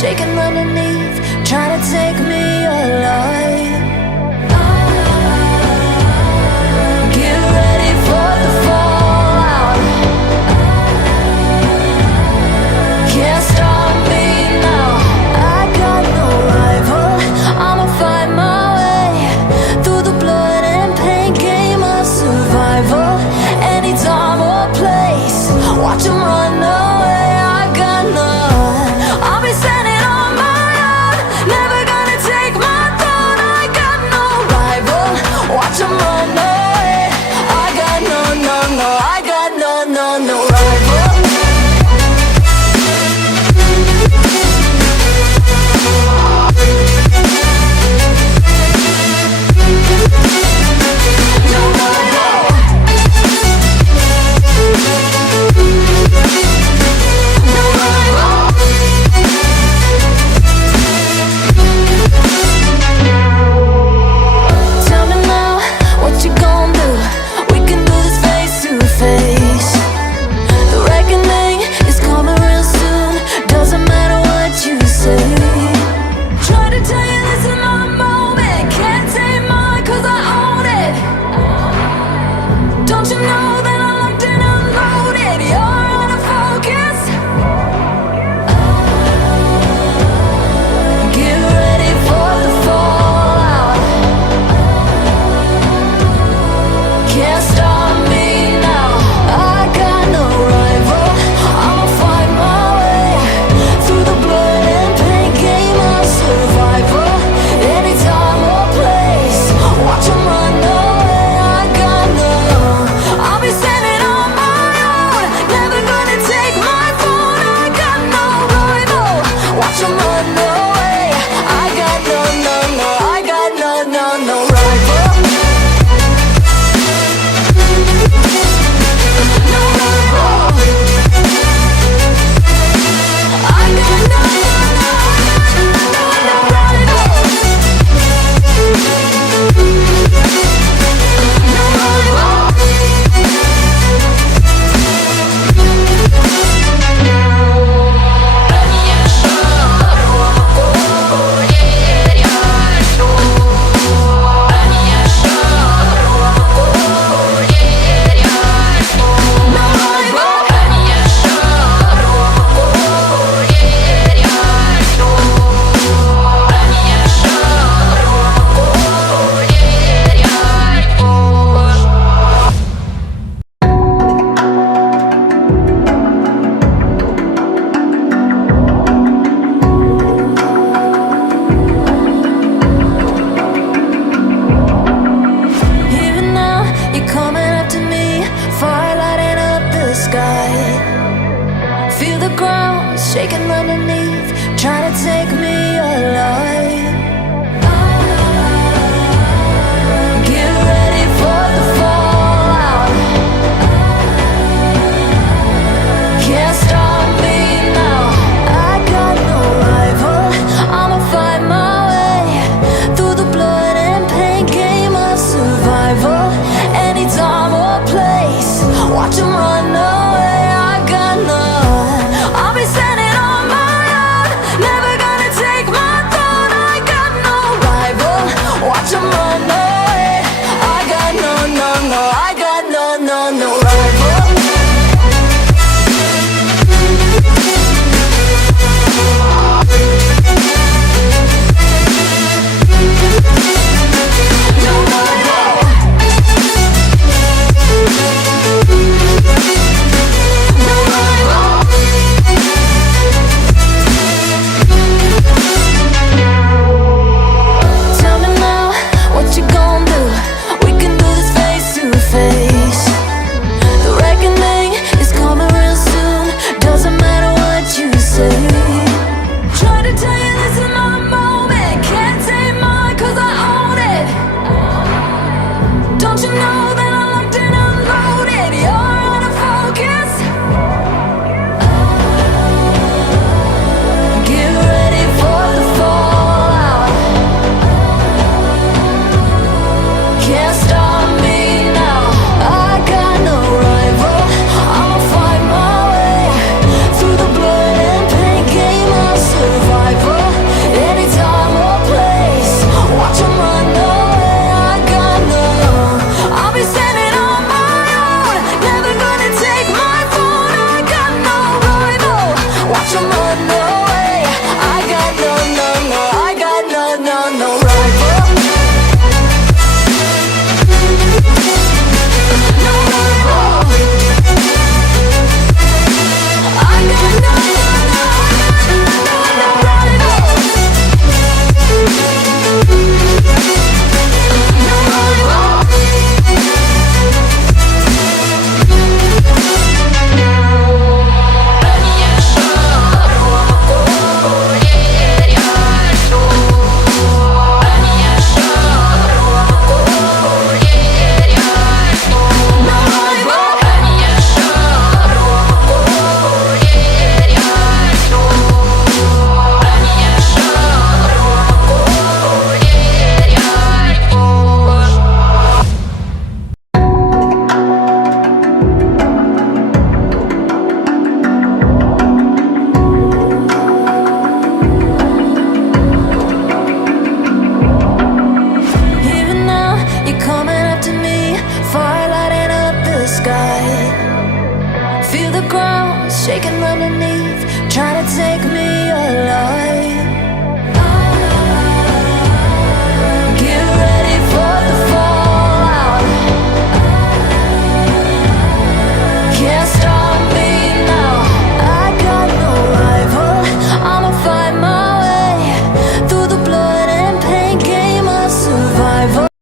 shaking underneath, trying to take me alive. Get ready for the fallout. Can't stop me now. I got no rival. I'ma find my way through the blood and pain game of survival. Any time or place, watch 'em run away. I got none. I'll be standing on my own, never gonna take my throne. I got no rival. Watch 'em run away. I got no, no, no. I got no, no, no rival. No rival. No rival. Tell me now, what you gon' do? We can do this face to face. The reckoning is coming real soon. Doesn't matter what you say. Try to tell you this in my moment. Can't take mine 'cause I own it. Don't you know that I'm locked and unloaded? You're out of focus. Get ready for the fallout. Can't stop me now. I got no rival. I'll find my way through the blood and pain game of survival. Any time or place, watch 'em run away. I got no. I'll be standing on my own, never gonna take my phone. I got no rival. Watch 'em run away. I got no, no, no. I got no, no, no rival. No rival. I got no, no, no, no rival. No rival. Even now, you're coming up to me, fire lighting up the sky. Feel the ground shaking underneath, trying to take me alive. Get ready for the fallout. Can't stop me now. I got no rival. I'ma find my way through the blood and pain game of survival. Any time or place, watch 'em run away. I got none. I'll be standing on my own, never gonna take my throne. I Feel the ground shaking underneath, trying to take me alive.